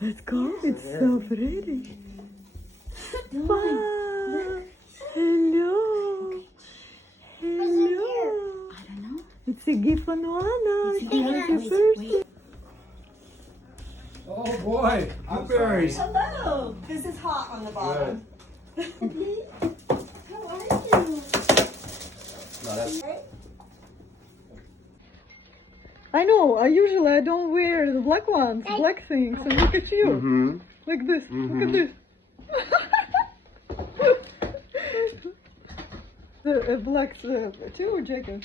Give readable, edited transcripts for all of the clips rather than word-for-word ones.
Let's go. It's so pretty. Wow. Hello. Hello. I don't know. It's a gift for Noanna. Happy birthday. Oh boy, blueberries. Hello. This is hot on the bottom. Good. How are you? No, that's I know. I don't wear the black ones, black things. And look at you. Like this. Look at this. The black too, jacket.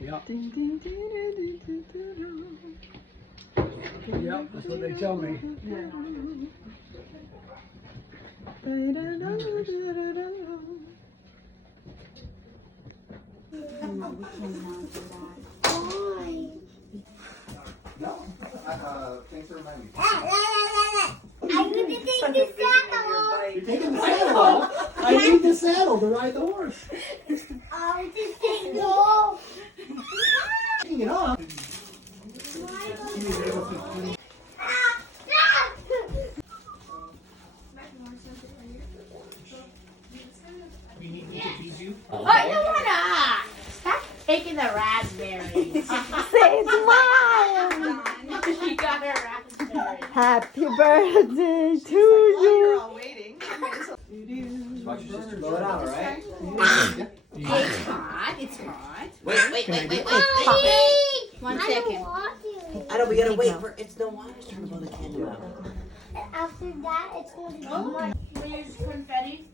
yeah. Ding, ding, ding, ding, ding, ding, ding. Yeah, that's what they tell me. No, thanks for reminding me. I'm going to take the saddle. You're taking the saddle off? I need the saddle to ride the horse. I'll just take the whole. Taking it off. You need me to feed you? Oh, you wanna stop taking the raspberries. Say it's mine. She got her raspberries. Happy birthday to you. all waiting. Watch your sister blow it out, alright? It's hot. It's hot. Mommy! One I don't second. want to. I know, we gotta wait for, it's no water's turn to blow the candle out. After that, it's going to be Oh, more. we use confetti.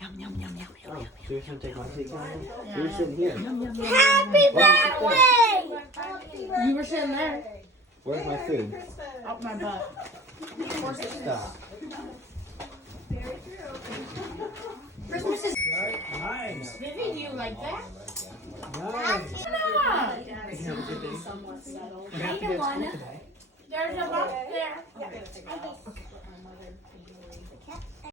Yum, yum, yum, yum, yum, yum. So you're gonna take my seat down? Yeah. You're sitting here. Happy birthday! You were sitting there. Where's my food? Up my butt. Stop. Christmas is. Nice. Vivi, do you like that? Nice. Yeah. You have a good day? I don't want to. There's a box there.